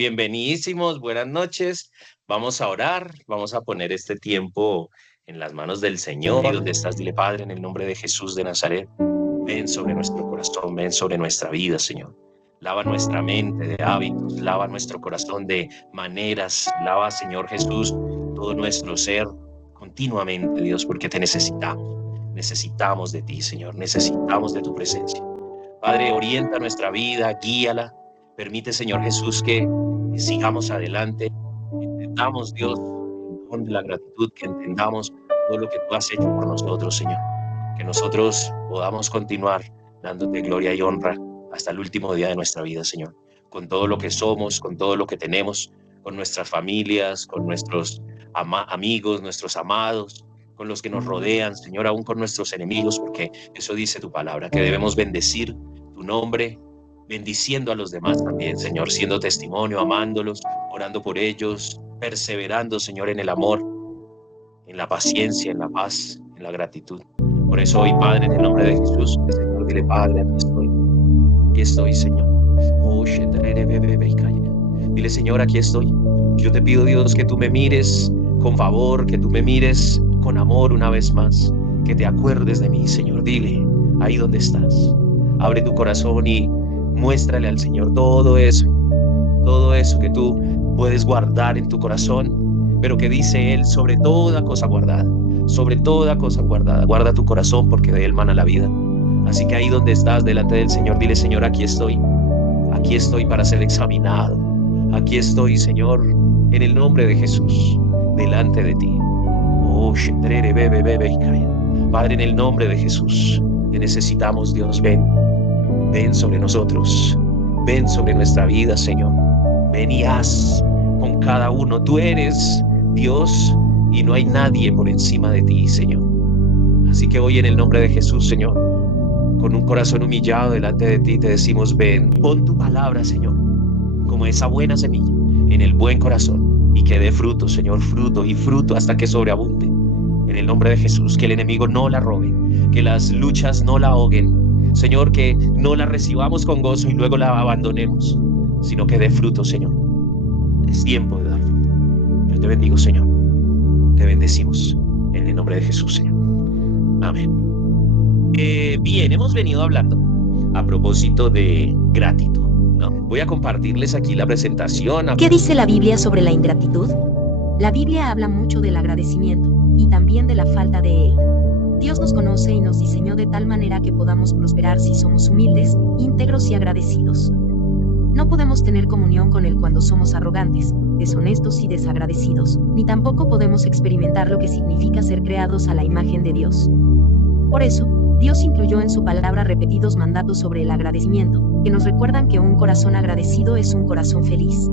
Bienvenidísimos, buenas noches. Vamos a orar, vamos a poner este tiempo en las manos del Señor. Ahí donde estás, dile, Padre, en el nombre de Jesús de Nazaret, ven sobre nuestro corazón, ven sobre nuestra vida, Señor. Lava nuestra mente de hábitos, lava nuestro corazón de maneras, lava, Señor Jesús, todo nuestro ser continuamente, Dios, porque te necesitamos. Necesitamos de ti, Señor, necesitamos de tu presencia. Padre, orienta nuestra vida, guíala. Permite, Señor Jesús, que sigamos adelante. Entendamos, Dios, con la gratitud, que entendamos todo lo que tú has hecho por nosotros, Señor. Que nosotros podamos continuar dándote gloria y honra hasta el último día de nuestra vida, Señor. Con todo lo que somos, con todo lo que tenemos, con nuestras familias, con nuestros amigos, nuestros amados, con los que nos rodean, Señor, aún con nuestros enemigos, porque eso dice tu palabra, que debemos bendecir tu nombre, bendiciendo a los demás también, Señor, siendo testimonio, amándolos, orando por ellos, perseverando, Señor, en el amor, en la paciencia, en la paz, en la gratitud. Por eso hoy, Padre, en el nombre de Jesús, Señor, dile, Padre, aquí estoy, Señor. Dile, Señor, aquí estoy. Yo te pido, Dios, que tú me mires con favor, que tú me mires con amor una vez más, que te acuerdes de mí, Señor. Dile, ahí donde estás, abre tu corazón y muéstrale al Señor todo eso que tú puedes guardar en tu corazón, pero que dice Él, sobre toda cosa guardada, guarda tu corazón, porque de Él mana la vida. Así que ahí donde estás, delante del Señor, dile, Señor, aquí estoy para ser examinado, aquí estoy, Señor, en el nombre de Jesús, delante de ti. Padre, en el nombre de Jesús, te necesitamos, Dios. Ven sobre nosotros, ven sobre nuestra vida, Señor. Ven y haz con cada uno. Tú eres Dios y no hay nadie por encima de ti, Señor. Así que hoy, en el nombre de Jesús, Señor, con un corazón humillado delante de ti, te decimos, ven, pon tu palabra, Señor, como esa buena semilla en el buen corazón, y que dé fruto, Señor, fruto y fruto hasta que sobreabunde. En el nombre de Jesús, que el enemigo no la robe, que las luchas no la ahoguen, Señor, que no la recibamos con gozo y luego la abandonemos, sino que dé fruto, Señor. Es tiempo de dar fruto. Yo te bendigo, Señor. Te bendecimos en el nombre de Jesús, Señor. Amén. Bien, hemos venido hablando a propósito de gratitud, ¿no? Voy a compartirles aquí la presentación. ¿Qué dice la Biblia sobre la ingratitud? La Biblia habla mucho del agradecimiento y también de la falta de él. Dios nos conoce y nos diseñó de tal manera que podamos prosperar si somos humildes, íntegros y agradecidos. No podemos tener comunión con Él cuando somos arrogantes, deshonestos y desagradecidos, ni tampoco podemos experimentar lo que significa ser creados a la imagen de Dios. Por eso, Dios incluyó en su palabra repetidos mandatos sobre el agradecimiento, que nos recuerdan que un corazón agradecido es un corazón feliz.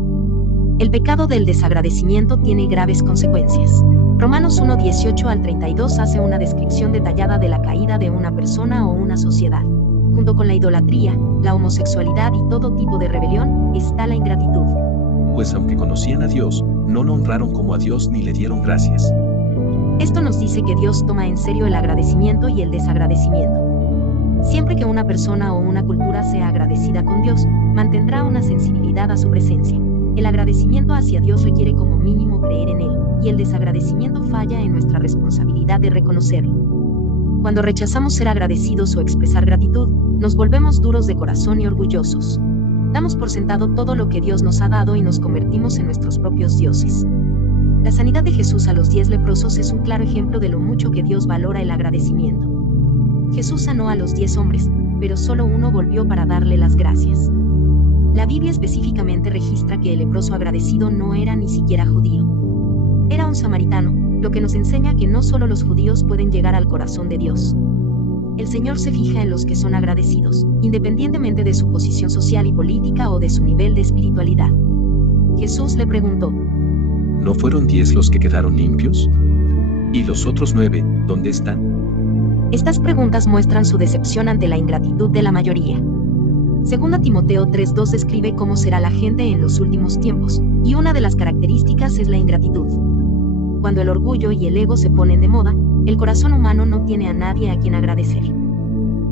El pecado del desagradecimiento tiene graves consecuencias. Romanos 1:18 al 32 hace una descripción detallada de la caída de una persona o una sociedad. Junto con la idolatría, la homosexualidad y todo tipo de rebelión, está la ingratitud. Pues aunque conocían a Dios, no lo honraron como a Dios ni le dieron gracias. Esto nos dice que Dios toma en serio el agradecimiento y el desagradecimiento. Siempre que una persona o una cultura sea agradecida con Dios, mantendrá una sensibilidad a su presencia. El agradecimiento hacia Dios requiere como mínimo creer en Él, y el desagradecimiento falla en nuestra responsabilidad de reconocerlo. Cuando rechazamos ser agradecidos o expresar gratitud, nos volvemos duros de corazón y orgullosos. Damos por sentado todo lo que Dios nos ha dado y nos convertimos en nuestros propios dioses. La sanidad de Jesús a los 10 leprosos es un claro ejemplo de lo mucho que Dios valora el agradecimiento. Jesús sanó a los 10 hombres, pero solo uno volvió para darle las gracias. La Biblia específicamente registra que el leproso agradecido no era ni siquiera judío. Era un samaritano, lo que nos enseña que no solo los judíos pueden llegar al corazón de Dios. El Señor se fija en los que son agradecidos, independientemente de su posición social y política o de su nivel de espiritualidad. Jesús le preguntó: ¿No fueron 10 los que quedaron limpios? ¿Y los otros 9, dónde están? Estas preguntas muestran su decepción ante la ingratitud de la mayoría. Segunda Timoteo 3:2 describe cómo será la gente en los últimos tiempos, y una de las características es la ingratitud. Cuando el orgullo y el ego se ponen de moda, el corazón humano no tiene a nadie a quien agradecer.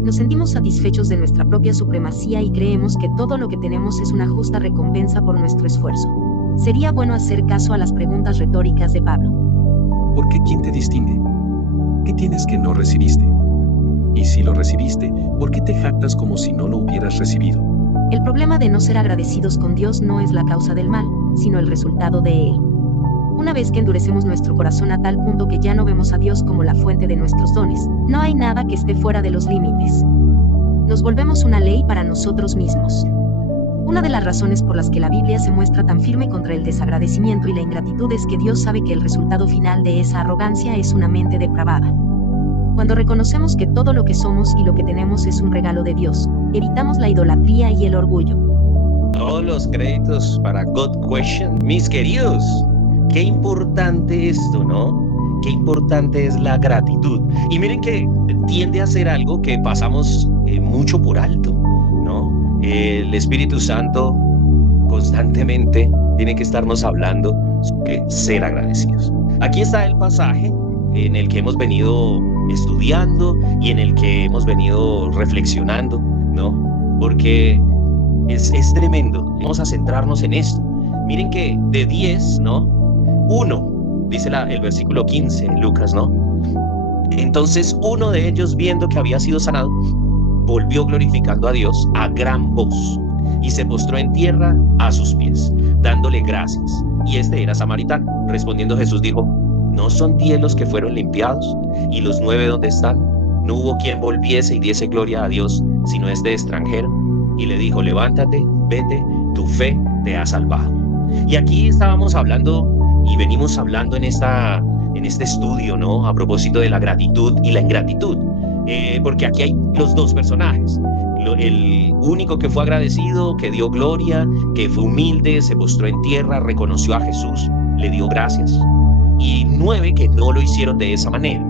Nos sentimos satisfechos de nuestra propia supremacía y creemos que todo lo que tenemos es una justa recompensa por nuestro esfuerzo. Sería bueno hacer caso a las preguntas retóricas de Pablo. ¿Por qué quién te distingue? ¿Qué tienes que no recibiste? Y si lo recibiste, ¿por qué te jactas como si no lo hubieras recibido? El problema de no ser agradecidos con Dios no es la causa del mal, sino el resultado de él. Una vez que endurecemos nuestro corazón a tal punto que ya no vemos a Dios como la fuente de nuestros dones, no hay nada que esté fuera de los límites. Nos volvemos una ley para nosotros mismos. Una de las razones por las que la Biblia se muestra tan firme contra el desagradecimiento y la ingratitud es que Dios sabe que el resultado final de esa arrogancia es una mente depravada. Cuando reconocemos que todo lo que somos y lo que tenemos es un regalo de Dios, evitamos la idolatría y el orgullo. Todos los créditos para God Question. Mis queridos, qué importante esto, ¿no? Qué importante es la gratitud. Y miren que tiende a ser algo que pasamos mucho por alto, ¿no? El Espíritu Santo constantemente tiene que estarnos hablando sobre ser agradecidos. Aquí está el pasaje en el que hemos venido estudiando y en el que hemos venido reflexionando, ¿no? Porque es tremendo. Vamos a centrarnos en esto. Miren que de 10, ¿no? 1, dice el versículo 15 en Lucas, ¿no? Entonces uno de ellos, viendo que había sido sanado, volvió glorificando a Dios a gran voz y se postró en tierra a sus pies, dándole gracias. Y este era samaritano. Respondiendo Jesús dijo: ¿no son 10 los que fueron limpiados? ¿Y los 9 dónde están? No hubo quien volviese y diese gloria a Dios, sino este extranjero. Y le dijo: levántate, vete, tu fe te ha salvado. Y aquí estábamos hablando y venimos hablando en este estudio, ¿no? A propósito de la gratitud y la ingratitud, porque aquí hay los dos personajes. El único que fue agradecido, que dio gloria, que fue humilde, se postró en tierra, reconoció a Jesús, le dio gracias. Y 9 que no lo hicieron de esa manera.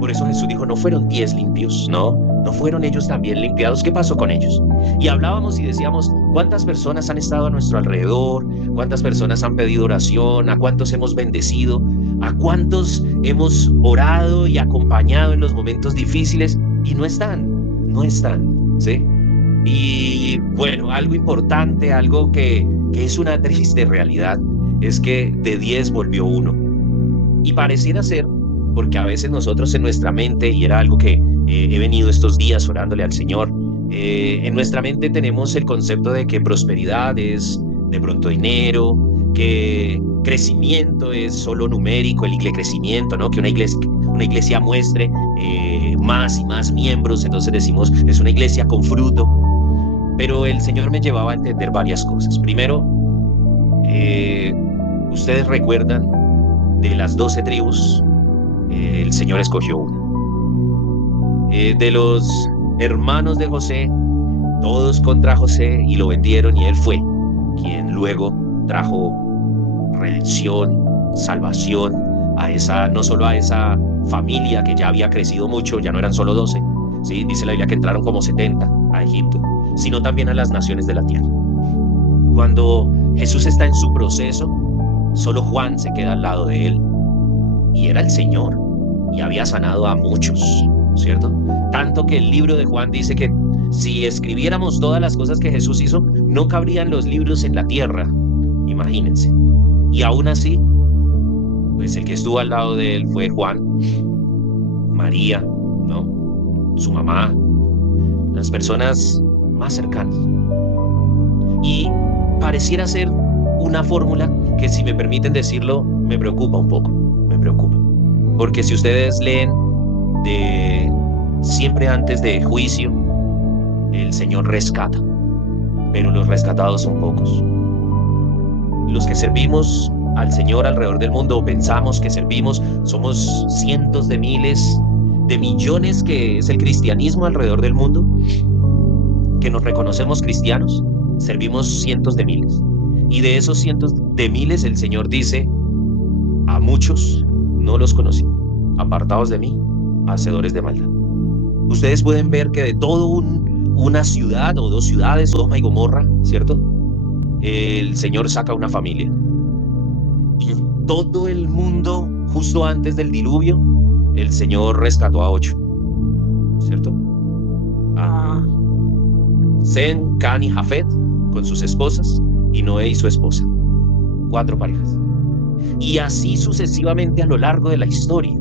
Por eso Jesús dijo: no fueron 10 limpios, no fueron ellos también limpiados. ¿Qué pasó con ellos? Y hablábamos y decíamos: ¿cuántas personas han estado a nuestro alrededor? ¿Cuántas personas han pedido oración? ¿A cuántos hemos bendecido? ¿A cuántos hemos orado y acompañado en los momentos difíciles? Y no están, ¿sí? Y bueno, algo importante, algo que es una triste realidad, es que de 10 volvió 1. Y pareciera ser, porque a veces nosotros en nuestra mente, y era algo que he venido estos días orándole al Señor, en nuestra mente tenemos el concepto de que prosperidad es de pronto dinero, que crecimiento es solo numérico, el crecimiento, ¿no? Que una iglesia muestre más y más miembros, entonces decimos es una iglesia con fruto. Pero el Señor me llevaba a entender varias cosas. Primero, ustedes recuerdan, de las 12 tribus, el Señor escogió una. De los hermanos de José, todos contra José y lo vendieron, y él fue quien luego trajo redención, salvación a esa, no solo a esa familia que ya había crecido mucho, ya no eran solo 12, ¿sí? Dice la Biblia que entraron como 70 a Egipto, sino también a las naciones de la tierra. Cuando Jesús está en su proceso, solo Juan se queda al lado de él, y era el Señor, y había sanado a muchos, ¿cierto? Tanto que el libro de Juan dice que si escribiéramos todas las cosas que Jesús hizo, no cabrían los libros en la tierra, imagínense. Y aún así, pues el que estuvo al lado de él fue Juan, María, ¿no? Su mamá, las personas más cercanas. Y pareciera ser una fórmula que, si me permiten decirlo, me preocupa un poco, me preocupa. Porque si ustedes leen de siempre antes de juicio, el Señor rescata, pero los rescatados son pocos. Los que servimos al Señor alrededor del mundo, o pensamos que servimos, somos cientos de miles, de millones, que es el cristianismo alrededor del mundo, que nos reconocemos cristianos, servimos cientos de miles. Y de esos cientos de miles, el Señor dice: a muchos no los conocí, apartados de mí, hacedores de maldad. Ustedes pueden ver que de todo una ciudad o dos ciudades, Sodoma y Gomorra, ¿cierto? El Señor saca una familia. Y todo el mundo, justo antes del diluvio, el Señor rescató a 8, ¿cierto? a Sem, Can y Jafet con sus esposas, y Noé y su esposa. 4 parejas. Y así sucesivamente a lo largo de la historia.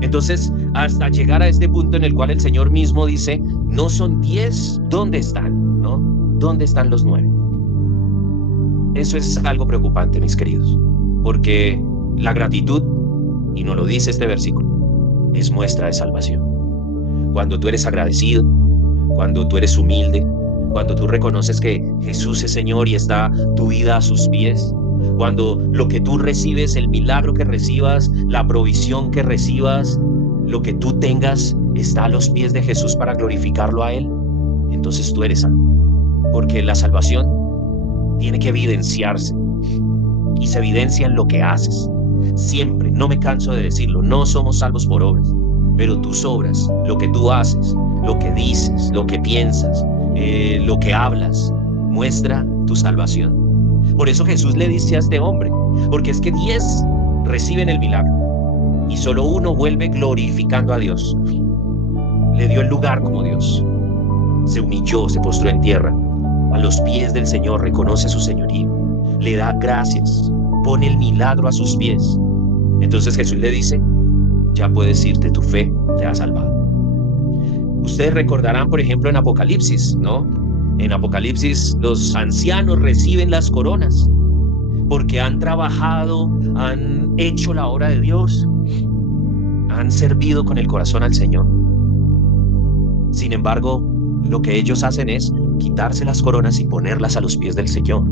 Entonces, hasta llegar a este punto en el cual el Señor mismo dice, no son 10, ¿dónde están? ¿No? ¿Dónde están los 9? Eso es algo preocupante, mis queridos, porque la gratitud, y nos lo dice este versículo, es muestra de salvación. Cuando tú eres agradecido, cuando tú eres humilde, cuando tú reconoces que Jesús es Señor y está tu vida a sus pies, cuando lo que tú recibes, el milagro que recibas, la provisión que recibas, lo que tú tengas, está a los pies de Jesús para glorificarlo a Él, entonces tú eres salvo. Porque la salvación tiene que evidenciarse, y se evidencia en lo que haces. Siempre, no me canso de decirlo, no somos salvos por obras, pero tus obras, lo que tú haces, lo que dices, lo que piensas, lo que hablas, muestra tu salvación. Por eso Jesús le dice a este hombre, porque es que 10 reciben el milagro y solo uno vuelve glorificando a Dios. Le dio el lugar como Dios, se humilló, se postró en tierra a los pies del Señor, reconoce su señorío, le da gracias, pone el milagro a sus pies. Entonces Jesús le dice, ya puedes irte, tu fe te ha salvado. Ustedes recordarán, por ejemplo, en Apocalipsis, ¿no? En Apocalipsis los ancianos reciben las coronas porque han trabajado, han hecho la obra de Dios, han servido con el corazón al Señor. Sin embargo, lo que ellos hacen es quitarse las coronas y ponerlas a los pies del Señor,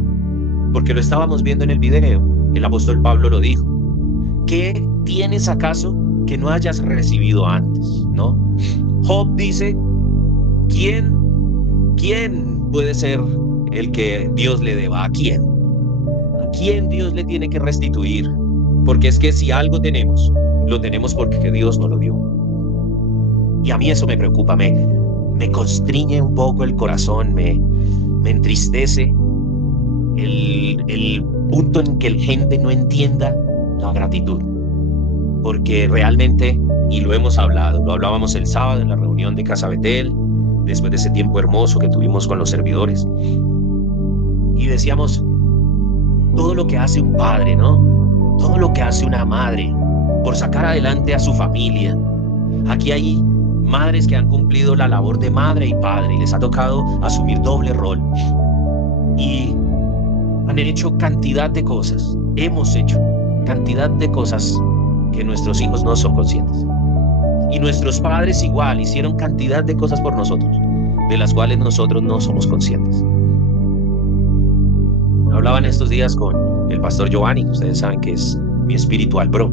porque lo estábamos viendo en el video. El apóstol Pablo lo dijo. ¿Qué tienes acaso que no hayas recibido antes? ¿No? Job dice, ¿quién puede ser el que Dios le deba? ¿A quién? ¿A quién Dios le tiene que restituir? Porque es que si algo tenemos, lo tenemos porque Dios nos lo dio. Y a mí eso me preocupa, me constriñe un poco el corazón, me entristece el punto en que la gente no entienda la gratitud. Porque realmente, y lo hemos hablado, lo hablábamos el sábado en la reunión de Casa Betel, después de ese tiempo hermoso que tuvimos con los servidores, y decíamos, todo lo que hace un padre, ¿no? Todo lo que hace una madre por sacar adelante a su familia. Aquí hay madres que han cumplido la labor de madre y padre y les ha tocado asumir doble rol, y han hecho cantidad de cosas, hemos hecho cantidad de cosas que nuestros hijos no son conscientes. Y nuestros padres igual hicieron cantidad de cosas por nosotros, de las cuales nosotros no somos conscientes. Hablaban estos días con el pastor Giovanni, ustedes saben que es mi espiritual bro,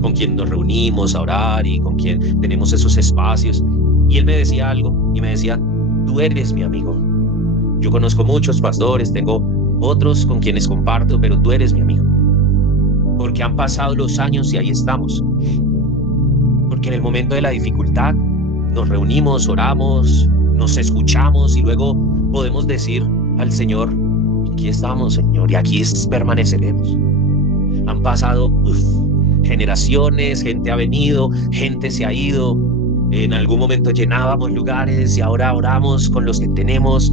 con quien nos reunimos a orar y con quien tenemos esos espacios. Y él me decía algo, y me decía, tú eres mi amigo. Yo conozco muchos pastores, tengo otros con quienes comparto, pero tú eres mi amigo. Porque han pasado los años y ahí estamos. Porque en el momento de la dificultad nos reunimos, oramos, nos escuchamos y luego podemos decir al Señor, aquí estamos, Señor, y aquí permaneceremos. Han pasado generaciones, gente ha venido, gente se ha ido. En algún momento llenábamos lugares y ahora oramos con los que tenemos,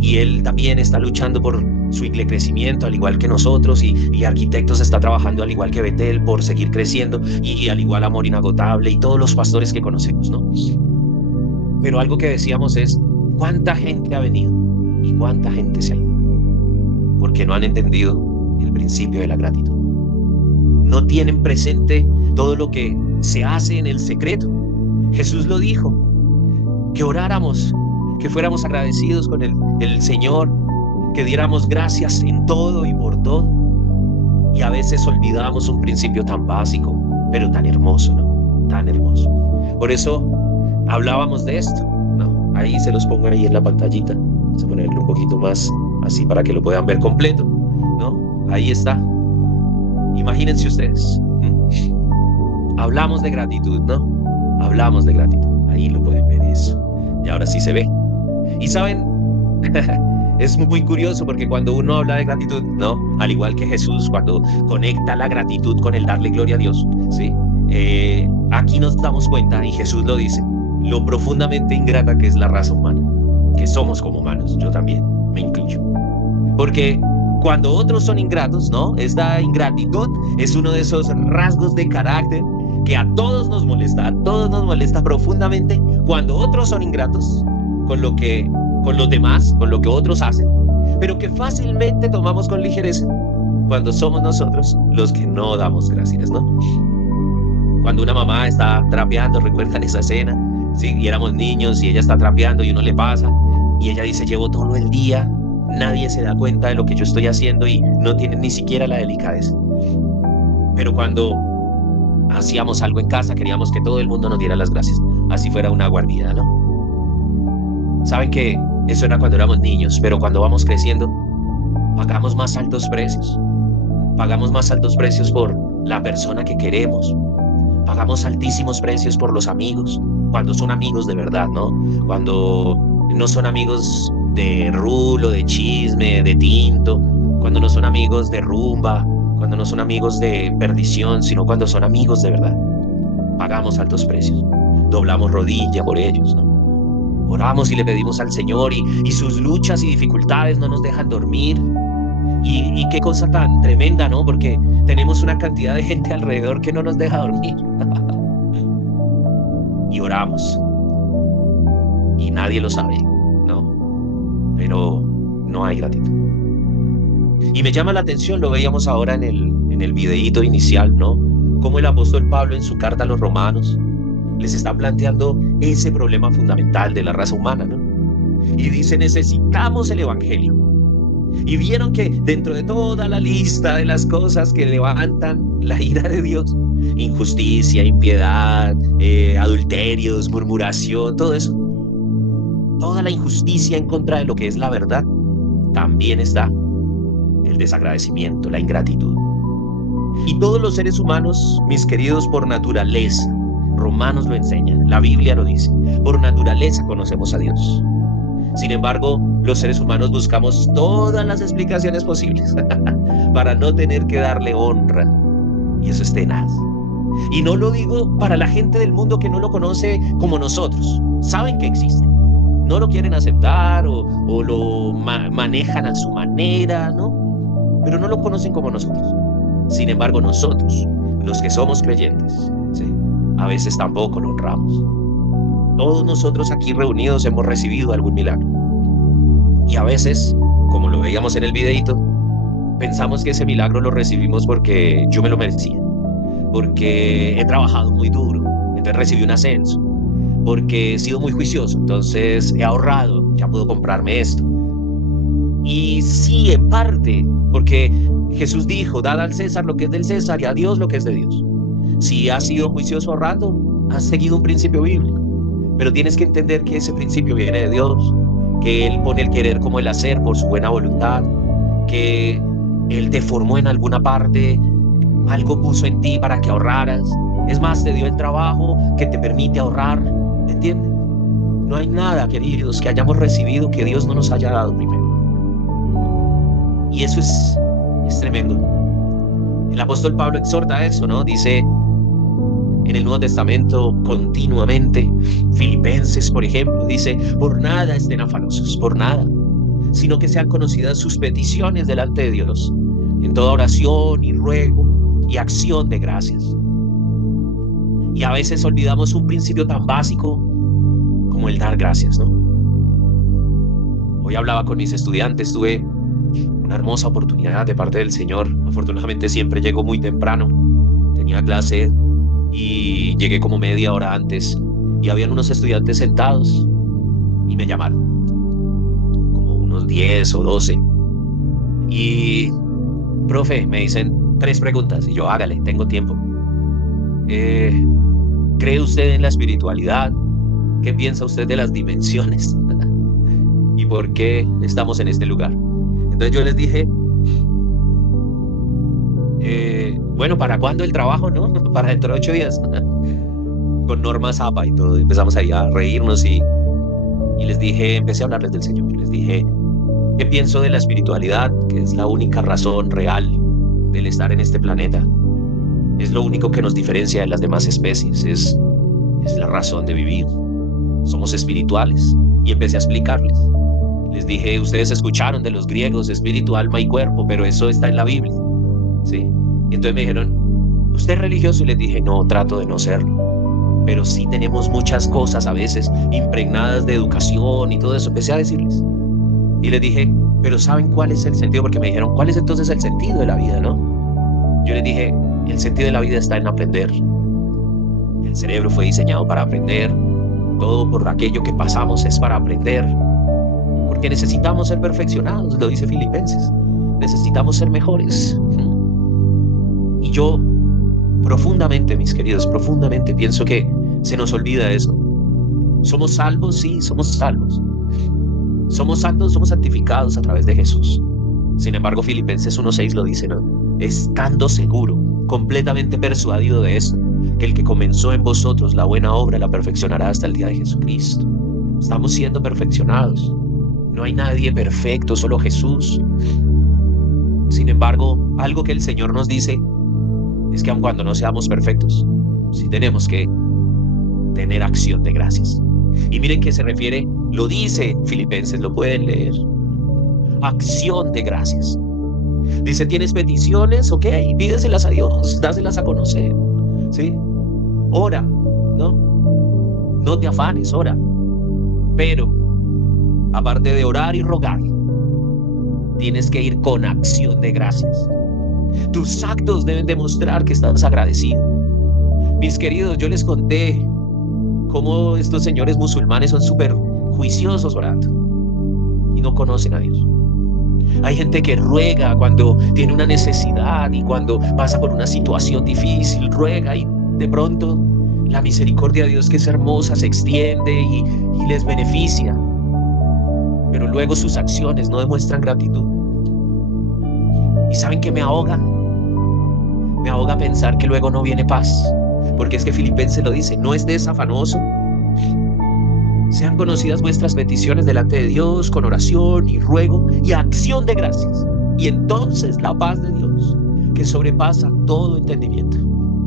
y Él también está luchando por su crecimiento al igual que nosotros, y Arquitectos está trabajando al igual que Betel por seguir creciendo, y al igual Amor Inagotable y todos los pastores que conocemos, ¿no? Pero algo que decíamos es, ¿cuánta gente ha venido y cuánta gente se ha ido? Porque no han entendido el principio de la gratitud. No tienen presente todo lo que se hace en el secreto. Jesús lo dijo, que oráramos, que fuéramos agradecidos con el Señor, que diéramos gracias en todo y por todo. Y a veces olvidamos un principio tan básico, pero tan hermoso, ¿no? Tan hermoso. Por eso hablábamos de esto, ¿no? Ahí se los pongo ahí en la pantallita. Vamos a ponerlo un poquito más así para que lo puedan ver completo, ¿no? Ahí está. Imagínense ustedes. Hablamos de gratitud, ¿no? Hablamos de gratitud. Ahí lo pueden ver eso. Y ahora sí se ve. Y saben, es muy curioso porque cuando uno habla de gratitud, ¿no? Al igual que Jesús, cuando conecta la gratitud con el darle gloria a Dios, ¿sí? Aquí nos damos cuenta, y Jesús lo dice, lo profundamente ingrata que es la raza humana, que somos como humanos, yo también me incluyo. Porque cuando otros son ingratos, ¿no? Esta ingratitud es uno de esos rasgos de carácter que a todos nos molesta profundamente cuando otros son ingratos con los demás, con lo que otros hacen, pero que fácilmente tomamos con ligereza cuando somos nosotros los que no damos gracias, ¿no? Cuando una mamá está trapeando, ¿recuerdan esa escena? Sí, y éramos niños y ella está trapeando y uno le pasa y ella dice, llevo todo el día, nadie se da cuenta de lo que yo estoy haciendo y no tiene ni siquiera la delicadeza. Pero cuando hacíamos algo en casa, queríamos que todo el mundo nos diera las gracias, así fuera una guarida, ¿no? Saben que eso era cuando éramos niños, pero cuando vamos creciendo, pagamos más altos precios. Pagamos más altos precios por la persona que queremos. Pagamos altísimos precios por los amigos, cuando son amigos de verdad, ¿no? Cuando no son amigos de rulo, de chisme, de tinto, cuando no son amigos de rumba, cuando no son amigos de perdición, sino cuando son amigos de verdad. Pagamos altos precios, doblamos rodilla por ellos, ¿no? Oramos y le pedimos al Señor y sus luchas y dificultades no nos dejan dormir. Y qué cosa tan tremenda, ¿no? Porque tenemos una cantidad de gente alrededor que no nos deja dormir. Y oramos. Y nadie lo sabe, ¿no? Pero no hay gratitud. Y me llama la atención, lo veíamos ahora en el videíto inicial, ¿no? Cómo el apóstol Pablo en su carta a los romanos les está planteando ese problema fundamental de la raza humana, ¿no? Y dice, necesitamos el evangelio. Y vieron que dentro de toda la lista de las cosas que levantan la ira de Dios, injusticia, impiedad, adulterios, murmuración, todo eso, toda la injusticia en contra de lo que es la verdad, también está el desagradecimiento, la ingratitud. Y todos los seres humanos, mis queridos, por naturaleza, Romanos lo enseña, la Biblia lo dice, por naturaleza conocemos a Dios. Sin embargo, los seres humanos buscamos todas las explicaciones posibles para no tener que darle honra. Y eso es tenaz. Y no lo digo para la gente del mundo que no lo conoce como nosotros. Saben que existe. No lo quieren aceptar o lo manejan a su manera, ¿no? Pero no lo conocen como nosotros. Sin embargo, nosotros, los que somos creyentes, ¿sí?, a veces tampoco lo honramos. Todos nosotros aquí reunidos hemos recibido algún milagro. Y a veces, como lo veíamos en el videito, pensamos que ese milagro lo recibimos porque yo me lo merecía, porque he trabajado muy duro, entonces recibí un ascenso, porque he sido muy juicioso, entonces he ahorrado, ya puedo comprarme esto. Y sí, en parte, porque Jesús dijo, dad al César lo que es del César y a Dios lo que es de Dios. Si has sido juicioso ahorrando, has seguido un principio bíblico. Pero tienes que entender que ese principio viene de Dios, que Él pone el querer como el hacer por su buena voluntad, que Él te formó en alguna parte, algo puso en ti para que ahorraras. Es más, te dio el trabajo que te permite ahorrar, ¿entiendes? No hay nada, queridos, que hayamos recibido que Dios no nos haya dado primero. Y eso es tremendo. El apóstol Pablo exhorta a eso, ¿no? Dice en el Nuevo Testamento continuamente, Filipenses, por ejemplo, dice, por nada estén afanosos, por nada, sino que sean conocidas sus peticiones delante de Dios, en toda oración y ruego y acción de gracias. Y a veces olvidamos un principio tan básico como el dar gracias, ¿no? Hoy hablaba con mis estudiantes, tuve una hermosa oportunidad de parte del Señor. Afortunadamente siempre llego muy temprano, tenía clase y llegué como media hora antes y habían unos estudiantes sentados y me llamaron, como unos 10 o 12, y profe, me dicen 3 preguntas y yo, hágale, tengo tiempo. ¿Cree usted en la espiritualidad? ¿Qué piensa usted de las dimensiones? ¿Y por qué estamos en este lugar? Entonces yo les dije, bueno, ¿para cuándo el trabajo, no? Para dentro de 8 días. Con Norma Zappa y todo. Empezamos ahí a reírnos y les dije, empecé a hablarles del Señor. Les dije, ¿qué pienso de la espiritualidad? Que es la única razón real del estar en este planeta. Es lo único que nos diferencia de las demás especies. Es la razón de vivir. somos espirituales. Y empecé a explicarles. Les dije, ustedes escucharon de los griegos, espíritu, alma y cuerpo, pero eso está en la Biblia, ¿sí? Y entonces me dijeron, ¿usted es religioso? Y les dije, no, trato de no serlo. Pero sí tenemos muchas cosas a veces impregnadas de educación y todo eso. Empecé a decirles. Y les dije, pero ¿saben cuál es el sentido? Porque me dijeron, ¿cuál es entonces el sentido de la vida, no? Yo les dije, el sentido de la vida está en aprender. El cerebro fue diseñado para aprender. Todo por aquello que pasamos es para aprender. Porque necesitamos ser perfeccionados, lo dice Filipenses. Necesitamos ser mejores. Y yo profundamente, mis queridos, profundamente pienso que se nos olvida eso. ¿Somos salvos? Sí, somos salvos. Somos santos, somos santificados a través de Jesús. Sin embargo, Filipenses 1:6 lo dice, ¿no? Estando seguro, completamente persuadido de esto, que el que comenzó en vosotros la buena obra la perfeccionará hasta el día de Jesucristo. Estamos siendo perfeccionados. No hay nadie perfecto, solo Jesús. Sin embargo, algo que el Señor nos dice es que aun cuando no seamos perfectos, sí tenemos que tener acción de gracias. Y miren que se refiere, lo dice Filipenses, lo pueden leer. Acción de gracias. Dice, ¿tienes peticiones? Ok, pídeselas a Dios, dáselas a conocer. ¿Sí? Ora, ¿no? No te afanes, ora. Pero, aparte de orar y rogar, tienes que ir con acción de gracias. Tus actos deben demostrar que estás agradecido. Mis queridos, yo les conté cómo estos señores musulmanes son súper juiciosos orando y no conocen a Dios. Hay gente que ruega cuando tiene una necesidad y cuando pasa por una situación difícil, ruega y de pronto la misericordia de Dios, que es hermosa, se extiende y les beneficia. Pero luego sus acciones no demuestran gratitud. ¿Y saben qué me ahoga? Me ahoga pensar que luego no viene paz. Porque es que Filipenses lo dice, no estés afanoso. Sean conocidas vuestras peticiones delante de Dios con oración y ruego y acción de gracias. Y entonces la paz de Dios, que sobrepasa todo entendimiento,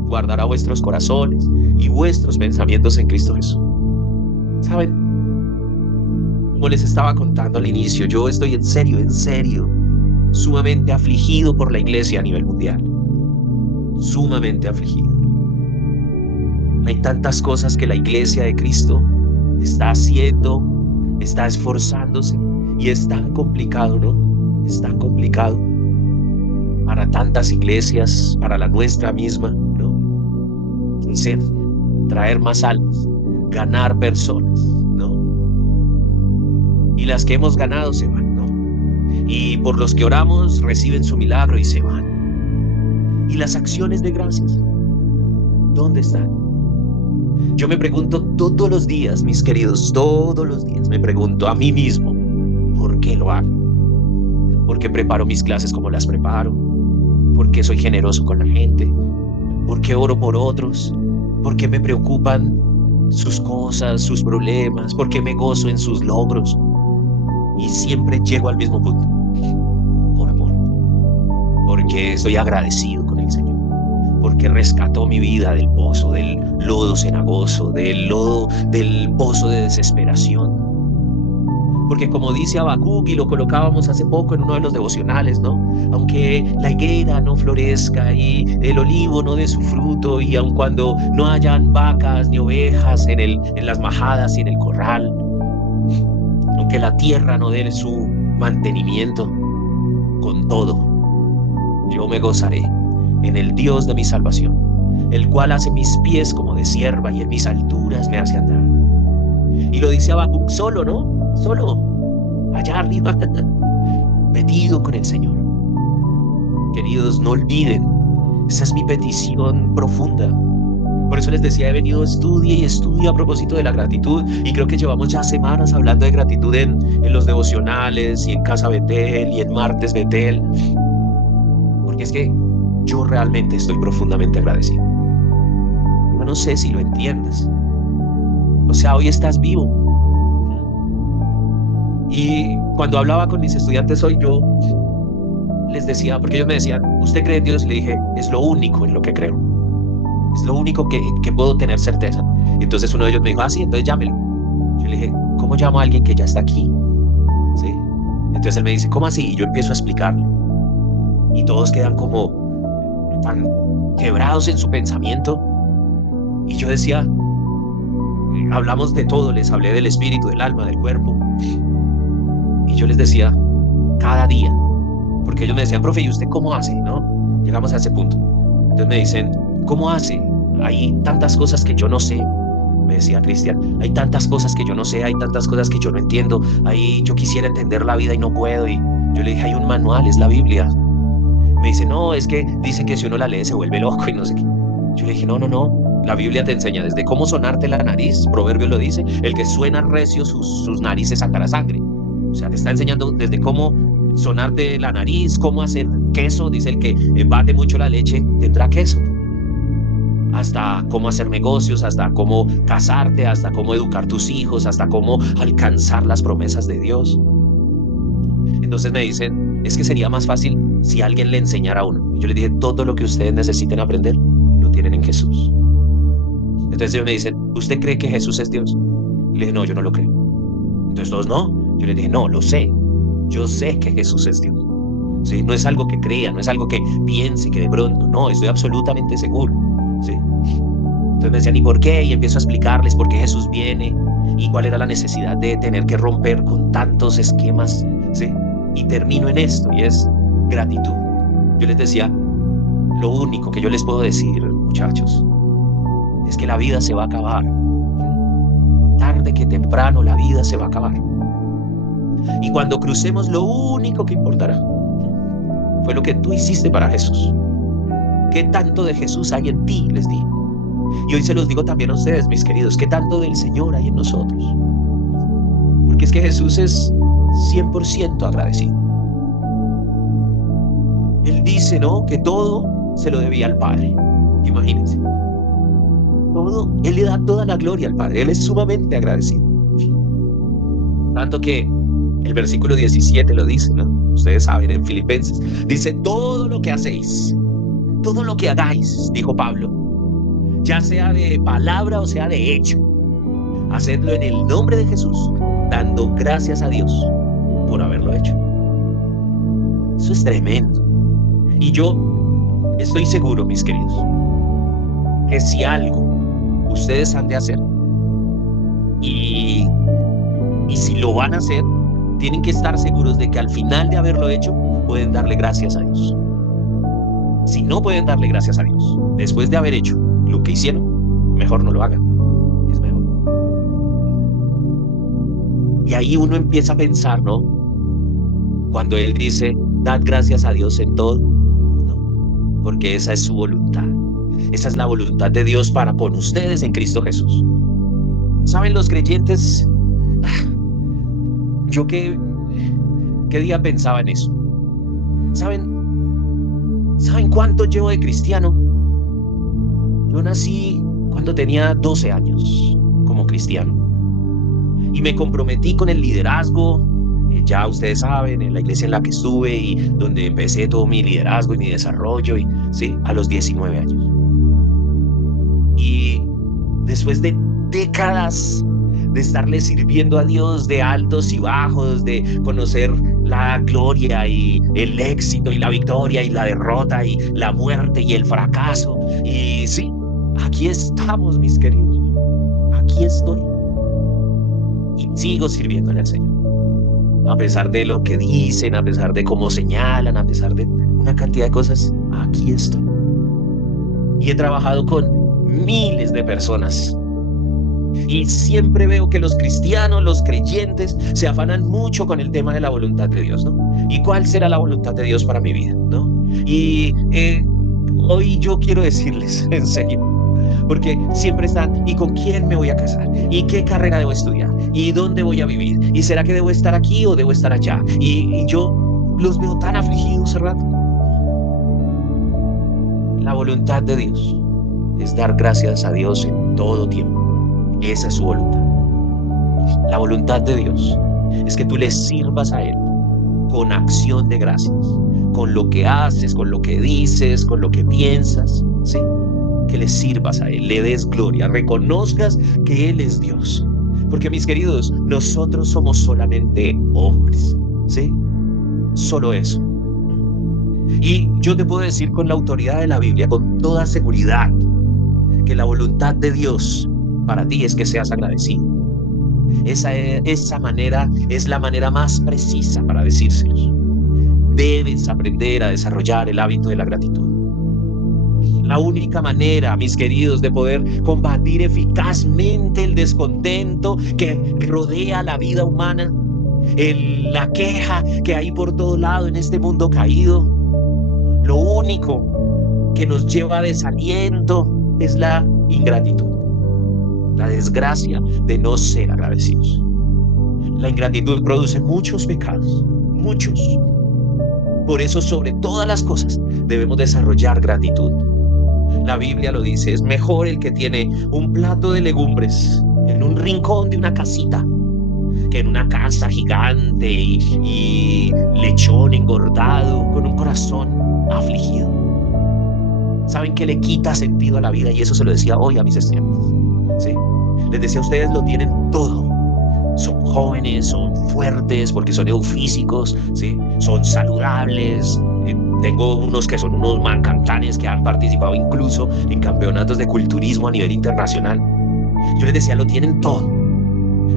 guardará vuestros corazones y vuestros pensamientos en Cristo Jesús. ¿Saben? Como les estaba contando al inicio, yo estoy en serio, sumamente afligido por la iglesia a nivel mundial. Sumamente afligido. Hay tantas cosas que la iglesia de Cristo está haciendo, está esforzándose, y es tan complicado, ¿no? Es tan complicado para tantas iglesias, para la nuestra misma, ¿no? Crecer, traer más almas, ganar personas, ¿no? Y las que hemos ganado se van, ¿no? Y por los que oramos reciben su milagro y se van. ¿Y las acciones de gracias? ¿Dónde están? Yo me pregunto todos los días, mis queridos, todos los días me pregunto a mí mismo, ¿por qué lo hago? ¿Por qué preparo mis clases como las preparo? ¿Por qué soy generoso con la gente? ¿Por qué oro por otros? ¿Por qué me preocupan sus cosas, sus problemas? ¿Por qué me gozo en sus logros? Y siempre llego al mismo punto, por amor, porque estoy agradecido con el Señor, porque rescató mi vida del pozo, del lodo cenagoso, del pozo de desesperación. Porque como dice Habacuc, y lo colocábamos hace poco en uno de los devocionales, ¿no? Aunque la higuera no florezca y el olivo no dé su fruto, y aun cuando no hayan vacas ni ovejas en las majadas y en el corral, aunque la tierra no dé su mantenimiento, con todo, yo me gozaré en el Dios de mi salvación, el cual hace mis pies como de cierva y en mis alturas me hace andar. Y lo dice Habacuc solo, ¿no? Solo, allá arriba, metido con el Señor. Queridos, no olviden, esa es mi petición profunda. Por eso les decía, he venido estudie y estudie a propósito de la gratitud, y creo que llevamos ya semanas hablando de gratitud en los devocionales y en Casa Betel y en Martes Betel, porque es que yo realmente estoy profundamente agradecido. Yo no sé si lo entiendes. O sea, hoy estás vivo. Y cuando hablaba con mis estudiantes hoy, yo les decía, porque ellos me decían, ¿usted cree en Dios? Y le dije, es lo único en lo que creo. Es lo único que puedo tener certeza. Y entonces uno de ellos me dijo, sí, entonces llámelo. Yo le dije, ¿cómo llamo a alguien que ya está aquí? ¿Sí? Entonces él me dice, ¿cómo así? Y yo empiezo a explicarle. Y todos quedan como tan quebrados en su pensamiento. Y yo decía, hablamos de todo, les hablé del espíritu, del alma, del cuerpo. Y yo les decía, cada día, porque ellos me decían, profe, ¿y usted cómo hace? ¿No? Llegamos a ese punto. Entonces me dicen, ¿cómo hace? Hay tantas cosas que yo no sé. Me decía Cristian, hay tantas cosas que yo no sé, hay tantas cosas que yo no entiendo. Ahí yo quisiera entender la vida y no puedo. Y yo le dije, hay un manual, es la Biblia. Me dice, no, es que dicen que si uno la lee se vuelve loco y no sé qué. Yo le dije, no, no, no. La Biblia te enseña desde cómo sonarte la nariz, Proverbios lo dice, el que suena recio sus narices sacará sangre. O sea, te está enseñando desde cómo sonarte la nariz, cómo hacer queso, dice el que bate mucho la leche, tendrá queso. Hasta cómo hacer negocios, hasta cómo casarte, hasta cómo educar tus hijos, hasta cómo alcanzar las promesas de Dios. Entonces me dicen, es que sería más fácil si alguien le enseñara a uno. Y yo les dije, todo lo que ustedes necesiten aprender, lo tienen en Jesús. Entonces ellos me dicen, ¿usted cree que Jesús es Dios? Y le dije, no, yo no lo creo. Entonces todos, no. Yo les dije, no, lo sé. Yo sé que Jesús es Dios. ¿Sí? No es algo que crea, no es algo que piense, que de pronto, no, estoy absolutamente seguro. ¿Sí? Entonces me decían, ¿y por qué? Y empiezo a explicarles por qué Jesús viene y cuál era la necesidad de tener que romper con tantos esquemas. ¿Sí? Y termino en esto, y es gratitud. Yo les decía, lo único que yo les puedo decir, muchachos, es que la vida se va a acabar. Tarde que temprano la vida se va a acabar. Y cuando crucemos, lo único que importará fue lo que tú hiciste para Jesús. ¿Qué tanto de Jesús hay en ti? Les digo. Y hoy se los digo también a ustedes, mis queridos, ¿qué tanto del Señor hay en nosotros? Porque es que Jesús es 100% agradecido. Él dice, ¿no?, que todo se lo debía al Padre. Imagínense. Todo, Él le da toda la gloria al Padre. Él es sumamente agradecido. Tanto que el versículo 17 lo dice, ¿no? Ustedes saben, en Filipenses. Dice, todo lo que hacéis, todo lo que hagáis, dijo Pablo, ya sea de palabra o sea de hecho, hacedlo en el nombre de Jesús, dando gracias a Dios por haberlo hecho. Eso es tremendo. Y yo estoy seguro, mis queridos, que si algo ustedes han de hacer, y si lo van a hacer, tienen que estar seguros de que al final de haberlo hecho, pueden darle gracias a Dios. Si no pueden darle gracias a Dios, después de haber hecho lo que hicieron, mejor no lo hagan. Es mejor. Y ahí uno empieza a pensar, ¿no? Cuando Él dice, dad gracias a Dios en todo, ¿no? Porque esa es su voluntad. Esa es la voluntad de Dios para con ustedes en Cristo Jesús. ¿Saben los creyentes? Yo qué día pensaba en eso. ¿Saben cuánto llevo de cristiano? Yo nací cuando tenía 12 años como cristiano. Y me comprometí con el liderazgo, ya ustedes saben, en la iglesia en la que estuve y donde empecé todo mi liderazgo y mi desarrollo, y, ¿sí?, a los 19 años. Y después de décadas de estarle sirviendo a Dios, de altos y bajos, de conocer la gloria y el éxito y la victoria y la derrota y la muerte y el fracaso. Y sí, aquí estamos, mis queridos. Aquí estoy. Y sigo sirviéndole al Señor. A pesar de lo que dicen, a pesar de cómo señalan, a pesar de una cantidad de cosas, aquí estoy. Y he trabajado con miles de personas. Y siempre veo que los cristianos, los creyentes, se afanan mucho con el tema de la voluntad de Dios, ¿no? ¿Y cuál será la voluntad de Dios para mi vida, ¿no? Y hoy yo quiero decirles, en serio, porque siempre están, ¿y con quién me voy a casar? ¿Y qué carrera debo estudiar? ¿Y dónde voy a vivir? ¿Y será que debo estar aquí o debo estar allá? Y yo los veo tan afligidos hace rato. La voluntad de Dios es dar gracias a Dios en todo tiempo. Esa es su voluntad. La voluntad de Dios es que tú le sirvas a Él con acción de gracias, con lo que haces, con lo que dices, con lo que piensas, ¿sí? Que le sirvas a Él, le des gloria, reconozcas que Él es Dios. Porque, mis queridos, nosotros somos solamente hombres, ¿sí? Solo eso. Y yo te puedo decir con la autoridad de la Biblia, con toda seguridad, que la voluntad de Dios para ti es que seas agradecido. Esa manera es la manera más precisa para decírselos. Debes aprender a desarrollar el hábito de la gratitud. La única manera, mis queridos, de poder combatir eficazmente el descontento que rodea la vida humana, la queja que hay por todo lado en este mundo caído, lo único que nos lleva a desaliento es la ingratitud, la desgracia de no ser agradecidos. La ingratitud produce muchos pecados, muchos. Por eso, sobre todas las cosas, debemos desarrollar gratitud. La Biblia lo dice, es mejor el que tiene un plato de legumbres en un rincón de una casita que en una casa gigante y lechón engordado con un corazón afligido. ¿Saben qué le quita sentido a la vida? Y eso se lo decía hoy a mis estudiantes, ¿sí? Les decía, ustedes lo tienen todo. Son jóvenes, son fuertes porque son eufísicos, ¿sí? Son saludables. Tengo unos que son unos mancantanes que han participado incluso en campeonatos de culturismo a nivel internacional. Yo les decía, lo tienen todo,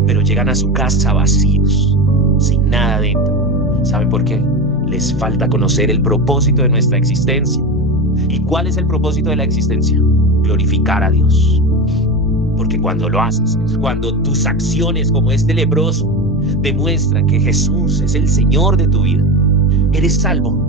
pero llegan a su casa vacíos, sin nada dentro. ¿Saben por qué? Les falta conocer el propósito de nuestra existencia. ¿Y cuál es el propósito de la existencia? Glorificar a Dios. Porque cuando lo haces, cuando tus acciones como este leproso demuestran que Jesús es el Señor de tu vida, eres salvo.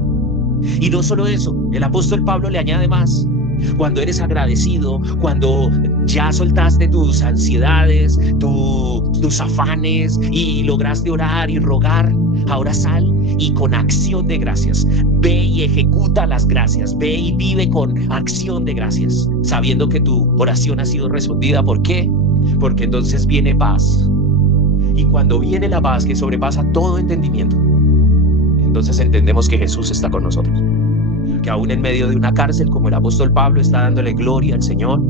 Y no solo eso, el apóstol Pablo le añade más. Cuando eres agradecido, cuando ya soltaste tus ansiedades, tus afanes y lograste orar y rogar, ahora sal y con acción de gracias, ve y ejecuta las gracias, ve y vive con acción de gracias, sabiendo que tu oración ha sido respondida. ¿Por qué? Porque entonces viene paz. Y cuando viene la paz que sobrepasa todo entendimiento, entonces entendemos que Jesús está con nosotros. Que aún en medio de una cárcel, como el apóstol Pablo está dándole gloria al Señor,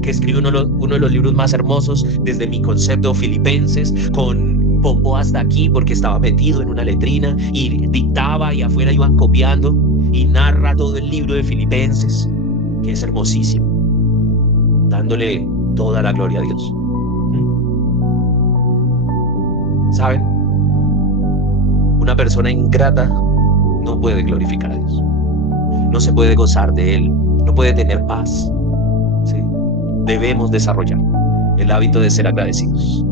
que escribe uno de los libros más hermosos desde mi concepto, Filipenses, con popó hasta aquí porque estaba metido en una letrina y dictaba y afuera iban copiando, y narra todo el libro de Filipenses, que es hermosísimo, dándole toda la gloria a Dios. ¿Saben? Una persona ingrata no puede glorificar a Dios. No se puede gozar de Él, no puede tener paz, ¿sí? Debemos desarrollar el hábito de ser agradecidos.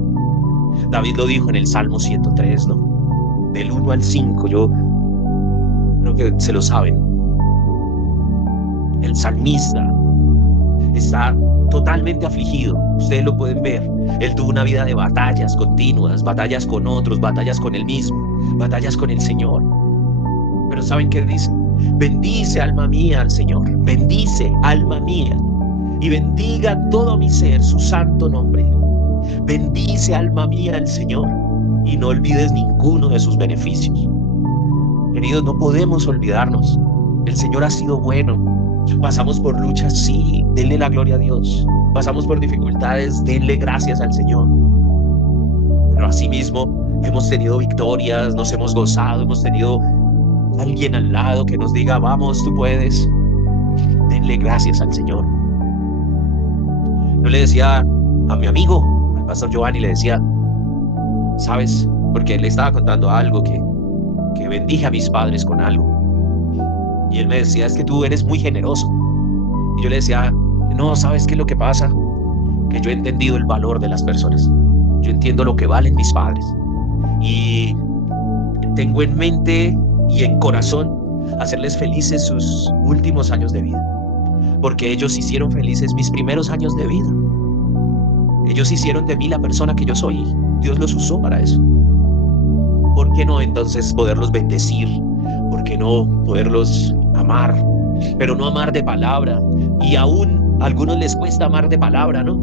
David lo dijo en el Salmo 103, ¿no? Del 1 al 5, yo creo que se lo saben. El salmista está totalmente afligido, ustedes lo pueden ver. Él tuvo una vida de batallas continuas, batallas con otros, batallas con él mismo, batallas con el Señor. Pero ¿saben qué dice? Bendice, alma mía, al Señor. Bendice, alma mía, y bendiga todo mi ser su santo nombre. Bendice, alma mía, al Señor, y no olvides ninguno de sus beneficios. Queridos, no podemos olvidarnos. El Señor ha sido bueno. Pasamos por luchas, sí, denle la gloria a Dios. Pasamos por dificultades, denle gracias al Señor. Pero asimismo hemos tenido victorias, nos hemos gozado, hemos tenido alguien al lado que nos diga, vamos, tú puedes. Denle gracias al Señor. Yo le decía a mi amigo, al pastor Giovanni, le decía, ¿sabes? Porque él le estaba contando algo que bendije a mis padres con algo. Y él me decía, es que tú eres muy generoso. Y yo le decía, no, ¿sabes qué es lo que pasa? Que yo he entendido el valor de las personas. Yo entiendo lo que valen mis padres. Y tengo en mente y en corazón hacerles felices sus últimos años de vida, porque ellos hicieron felices mis primeros años de vida. Ellos hicieron de mí la persona que yo soy. Dios los usó para eso. ¿Por qué no entonces poderlos bendecir? ¿Por qué no poderlos amar? Pero no amar de palabra, y aún a algunos les cuesta amar de palabra, ¿no?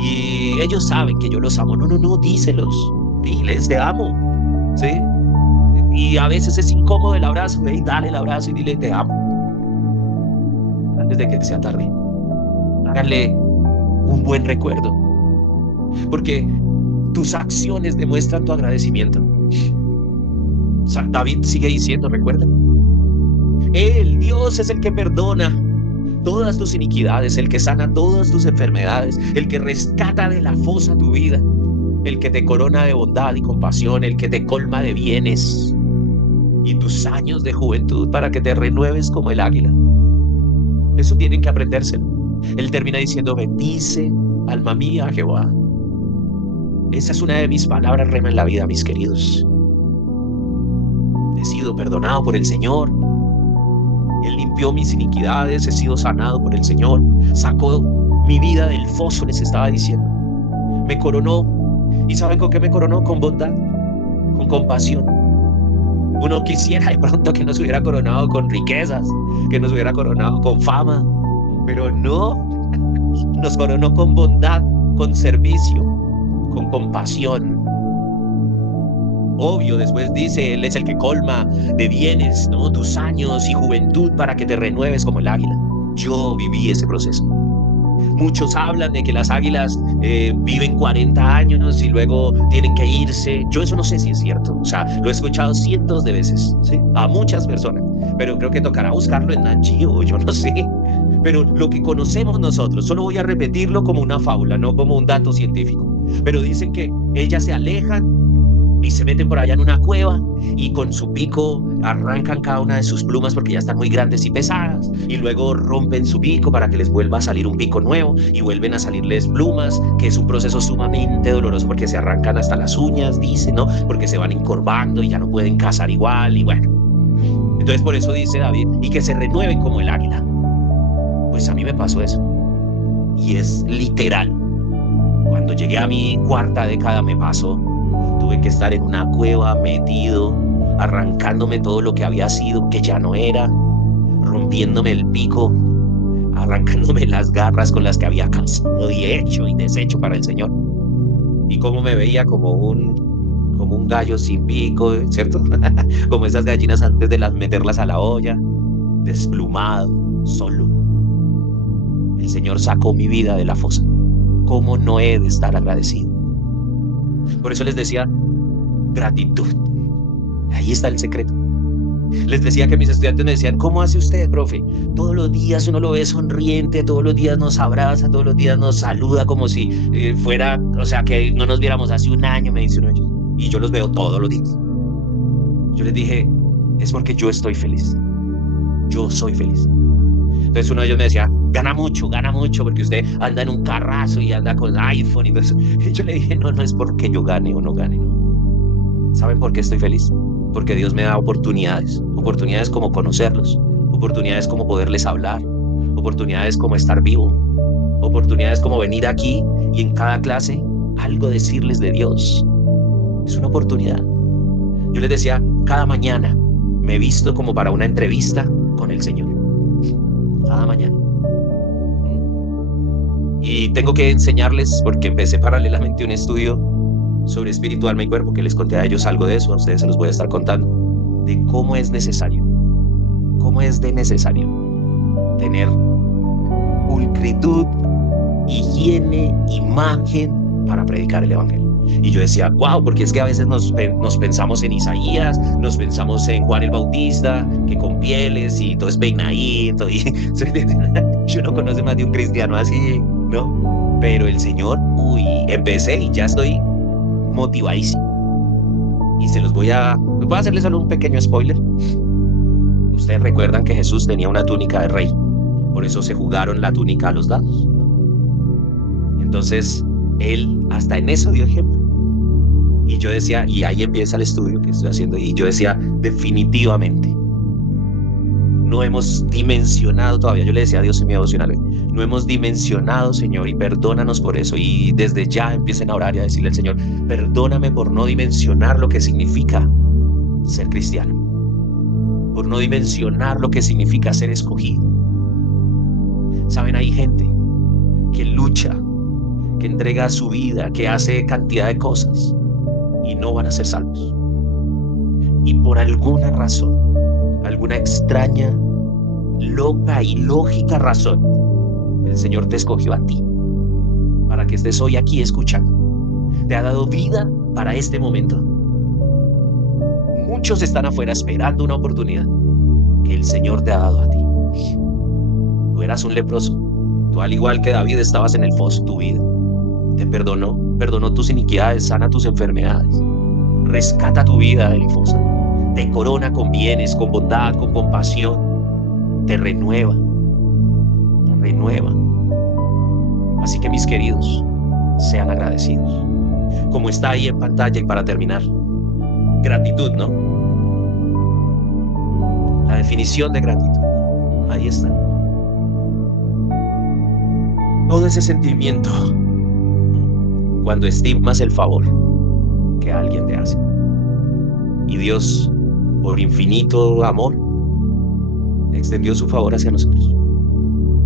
Y ellos saben que yo los amo. No, díselos, diles te amo, ¿sí? Y a veces es incómodo el abrazo, ve y dale el abrazo y dile te amo. Antes de que sea tarde, háganle un buen recuerdo. porque tus acciones demuestran tu agradecimiento. David sigue diciendo, recuerda, Dios es el que perdona todas tus iniquidades, el que sana todas tus enfermedades, el que rescata de la fosa tu vida, el que te corona de bondad y compasión, el que te colma de bienes y tus años de juventud para que te renueves como el águila. Eso tienen que aprendérselo. Él termina diciendo, bendice, alma mía, a Jehová. Esa es una de mis palabras rema en la vida, mis queridos. He sido perdonado por el Señor. Él limpió mis iniquidades, he sido sanado por el Señor. Sacó mi vida del foso, les estaba diciendo. Me coronó. ¿Y saben con qué me coronó? Con bondad, con compasión. Uno quisiera de pronto que nos hubiera coronado con riquezas, que nos hubiera coronado con fama, pero no, nos coronó con bondad, con servicio, con compasión. Obvio, después dice, Él es el que colma de bienes, ¿no? Tus años y juventud para que te renueves como el águila. Yo viví ese proceso. Muchos hablan de que las águilas viven 40 años y luego tienen que irse. Yo eso no sé si es cierto. O sea, lo he escuchado cientos de veces, ¿sí? A muchas personas. Pero creo que tocará buscarlo en Nat Geo, yo no sé. Pero lo que conocemos nosotros, solo voy a repetirlo como una fábula, no como un dato científico. Pero dicen que ellas se alejan y se meten por allá en una cueva y con su pico arrancan cada una de sus plumas porque ya están muy grandes y pesadas, y luego rompen su pico para que les vuelva a salir un pico nuevo y vuelven a salirles plumas, que es un proceso sumamente doloroso porque se arrancan hasta las uñas, dicen, ¿no? Porque se van encorvando y ya no pueden cazar igual, y bueno. Entonces por eso dice David, y que se renueven como el águila. Pues a mí me pasó eso, y es literal. Cuando llegué a mi cuarta década me pasó. Tuve que estar en una cueva metido, arrancándome todo lo que había sido, que ya no era, rompiéndome el pico, arrancándome las garras con las que había cazado y hecho y deshecho para el Señor. Y cómo me veía como un gallo sin pico, ¿cierto? Como esas gallinas antes de meterlas a la olla, desplumado, solo. El Señor sacó mi vida de la fosa. ¿Cómo no he de estar agradecido? Por eso les decía, gratitud. Ahí está el secreto. Les decía que mis estudiantes me decían, ¿cómo hace usted, profe? Todos los días uno lo ve sonriente, todos los días nos abraza, todos los días nos saluda como si fuera, o sea, que no nos viéramos hace un año, me dice uno de ellos. Y yo los veo todos los días. Yo les dije, es porque yo estoy feliz. Yo soy feliz. Entonces uno de ellos me decía, gana mucho, porque usted anda en un carrazo y anda con iPhone y todo eso. Y yo le dije, no es porque yo gane o no gane, no. ¿Saben por qué estoy feliz? Porque Dios me da oportunidades como conocerlos, oportunidades como poderles hablar, oportunidades como estar vivo, oportunidades como venir aquí y en cada clase algo decirles de Dios. Es una oportunidad. Yo les decía, cada mañana me visto como para una entrevista con el Señor. Cada mañana. Y tengo que enseñarles, porque empecé paralelamente un estudio sobre espíritu, alma y cuerpo, que les conté a ellos algo de eso, a ustedes se los voy a estar contando, de cómo es de necesario tener pulcritud, higiene, imagen para predicar el evangelio. Y yo decía, wow, porque es que a veces nos pensamos en Isaías, nos pensamos en Juan el Bautista, que con pieles y todo es peinadito, y yo no conozco más de un cristiano así, ¿no? Pero el Señor, empecé y ya estoy motivadísimo. Y voy a hacerles solo un pequeño spoiler. Ustedes recuerdan que Jesús tenía una túnica de rey, por eso se jugaron la túnica a los dados, ¿no? Entonces Él hasta en eso dio ejemplo. Y yo decía, y ahí empieza el estudio que estoy haciendo, y yo decía, definitivamente no hemos dimensionado todavía. Yo le decía a Dios en mi devocional, no hemos dimensionado, Señor, y perdónanos por eso. Y desde ya empiecen a orar y a decirle al Señor, perdóname por no dimensionar lo que significa ser cristiano, por no dimensionar lo que significa ser escogido. Saben, hay gente que lucha, que entrega su vida, que hace cantidad de cosas y no van a ser salvos. Y por alguna razón, alguna extraña, loca y lógica razón, el Señor te escogió a ti para que estés hoy aquí escuchando. te ha dado vida para este momento. Muchos están afuera esperando una oportunidad que el Señor te ha dado a ti. Tú eras un leproso. Tú, al igual que David, estabas en el foso. Tu vida te perdonó tus iniquidades, sana tus enfermedades, rescata tu vida de la fosa, te corona con bienes, con bondad, con compasión, te renueva. Así que, mis queridos, sean agradecidos. Como está ahí en pantalla, y para terminar, gratitud, ¿no? La definición de gratitud, ¿no? Ahí está. Todo ese sentimiento cuando estimas el favor que alguien te hace. Y Dios, por infinito amor, extendió su favor hacia nosotros.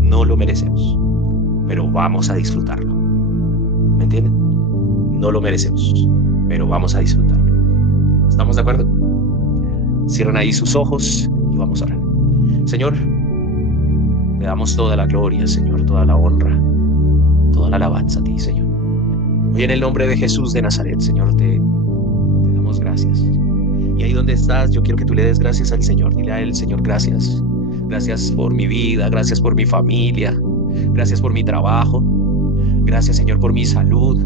No lo merecemos, pero vamos a disfrutarlo. ¿Me entienden? No lo merecemos, pero vamos a disfrutarlo. ¿Estamos de acuerdo? Cierran ahí sus ojos y vamos a orar. Señor, te damos toda la gloria, Señor, toda la honra, toda la alabanza a ti, Señor. Hoy, en el nombre de Jesús de Nazaret, Señor, te damos gracias. Y ahí donde estás, yo quiero que tú le des gracias al Señor. Dile a Él: Señor, gracias. Gracias por mi vida, gracias por mi familia, gracias por mi trabajo, gracias, Señor, por mi salud,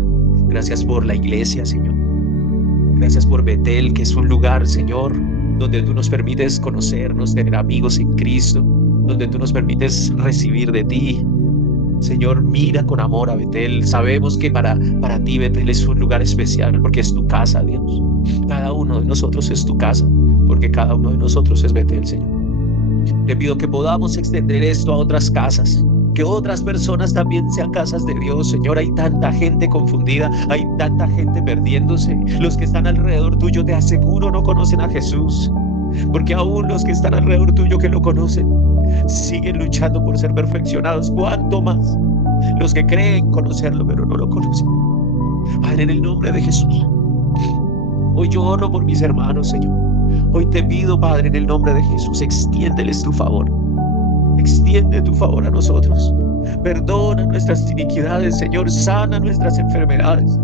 gracias por la iglesia, Señor. Gracias por Betel, que es un lugar, Señor, donde tú nos permites conocernos, tener amigos en Cristo, donde tú nos permites recibir de ti. Señor, mira con amor a Betel. Sabemos que para ti Betel es un lugar especial, porque es tu casa, Dios. Cada uno de nosotros es tu casa, porque cada uno de nosotros es Betel, Señor. Te pido que podamos extender esto a otras casas, que otras personas también sean casas de Dios, Señor. Hay tanta gente confundida, hay tanta gente perdiéndose. Los que están alrededor tuyo, te aseguro, no conocen a Jesús, porque aún los que están alrededor tuyo, que lo conocen, siguen luchando por ser perfeccionados. ¿Cuánto más los que creen conocerlo, pero no lo conocen? Padre, en el nombre de Jesús, hoy yo oro por mis hermanos, Señor. Hoy te pido, Padre, en el nombre de Jesús, extiéndeles tu favor. Extiende tu favor a nosotros. Perdona nuestras iniquidades, Señor. Sana nuestras enfermedades.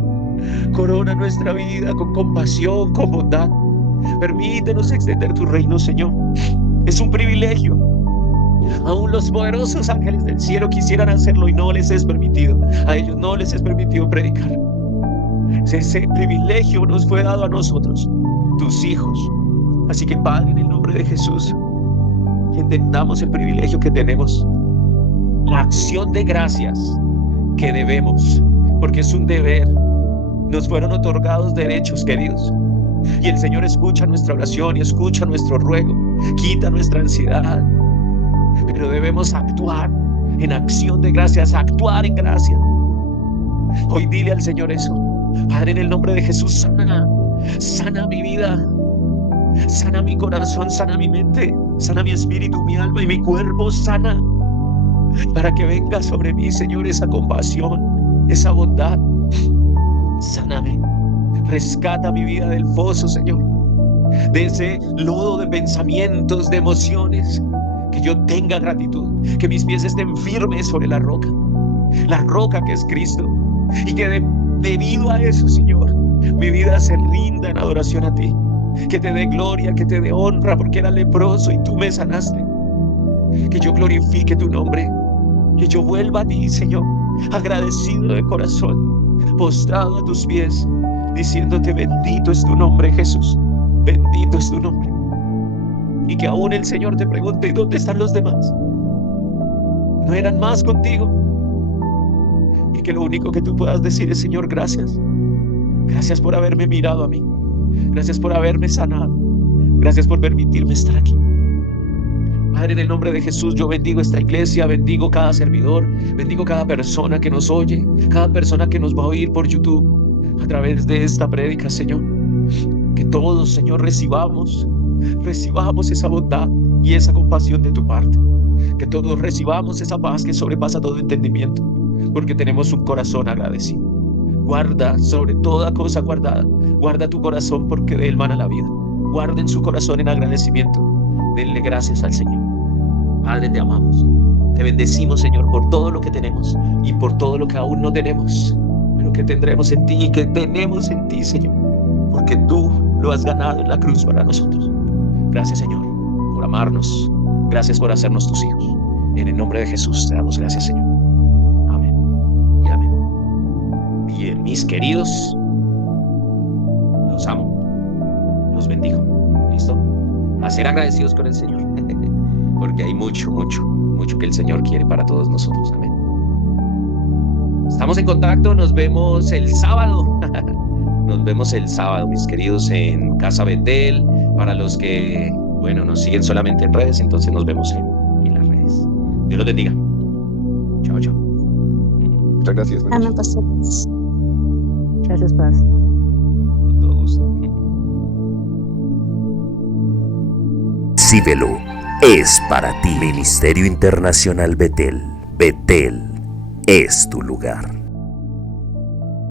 Corona nuestra vida con compasión, con bondad. Permítenos extender tu reino, Señor. Es un privilegio. Aún los poderosos ángeles del cielo quisieran hacerlo y no les es permitido. A ellos no les es permitido predicar. Ese privilegio nos fue dado a nosotros, tus hijos. Así que, Padre, en el nombre de Jesús, que entendamos el privilegio que tenemos, la acción de gracias que debemos, porque es un deber. Nos fueron otorgados derechos, queridos, y el Señor escucha nuestra oración y escucha nuestro ruego, quita nuestra ansiedad, pero debemos actuar en acción de gracias, actuar en gracia. Hoy dile al Señor eso: Padre, en el nombre de Jesús, sana mi vida, sana mi corazón, sana mi mente, sana mi espíritu, mi alma y mi cuerpo, sana, para que venga sobre mí, Señor, esa compasión, esa bondad. Sáname, rescata mi vida del foso, Señor, de ese lodo de pensamientos, de emociones. Que yo tenga gratitud, que mis pies estén firmes sobre la roca que es Cristo, y que debido a eso, Señor, mi vida se rinda en adoración a ti. Que te dé gloria, que te dé honra, porque era leproso y tú me sanaste. Que yo glorifique tu nombre, que yo vuelva a ti, Señor, agradecido de corazón, postrado a tus pies, diciéndote: bendito es tu nombre, Jesús, bendito es tu nombre. Y que aún el Señor te pregunte: ¿y dónde están los demás? ¿No eran más contigo? Y que lo único que tú puedas decir es: Señor, gracias. Gracias por haberme mirado a mí. Gracias por haberme sanado. Gracias por permitirme estar aquí. Padre, en el nombre de Jesús, yo bendigo esta iglesia, bendigo cada servidor, bendigo cada persona que nos oye, cada persona que nos va a oír por YouTube a través de esta prédica, Señor. Que todos, Señor, recibamos esa bondad y esa compasión de tu parte. Que todos recibamos esa paz que sobrepasa todo entendimiento, porque tenemos un corazón agradecido. Guarda sobre toda cosa guardada, guarda tu corazón, porque de él mana la vida. Guarden su corazón en agradecimiento. Denle gracias al Señor. Padre, te amamos. Te bendecimos, Señor, por todo lo que tenemos y por todo lo que aún no tenemos. pero que tendremos en ti y que tenemos en ti, Señor, porque tú lo has ganado en la cruz para nosotros. Gracias, Señor, por amarnos. Gracias por hacernos tus hijos. En el nombre de Jesús te damos gracias, Señor. Amén y amén. Bien, mis queridos, los amo, los bendigo. ¿Listo? A ser agradecidos con el Señor, porque hay mucho que el Señor quiere para todos nosotros. Amén. Estamos en contacto, nos vemos el sábado. Nos vemos el sábado, mis queridos, en Casa Betel. Para los que, bueno, nos siguen solamente en redes, entonces nos vemos en las redes. Dios los bendiga. Chao, chao. Muchas gracias. Amén, pastor. Gracias, Paz. Con todo gusto. Síbelo es para ti. Ministerio Internacional Betel. Betel es tu lugar.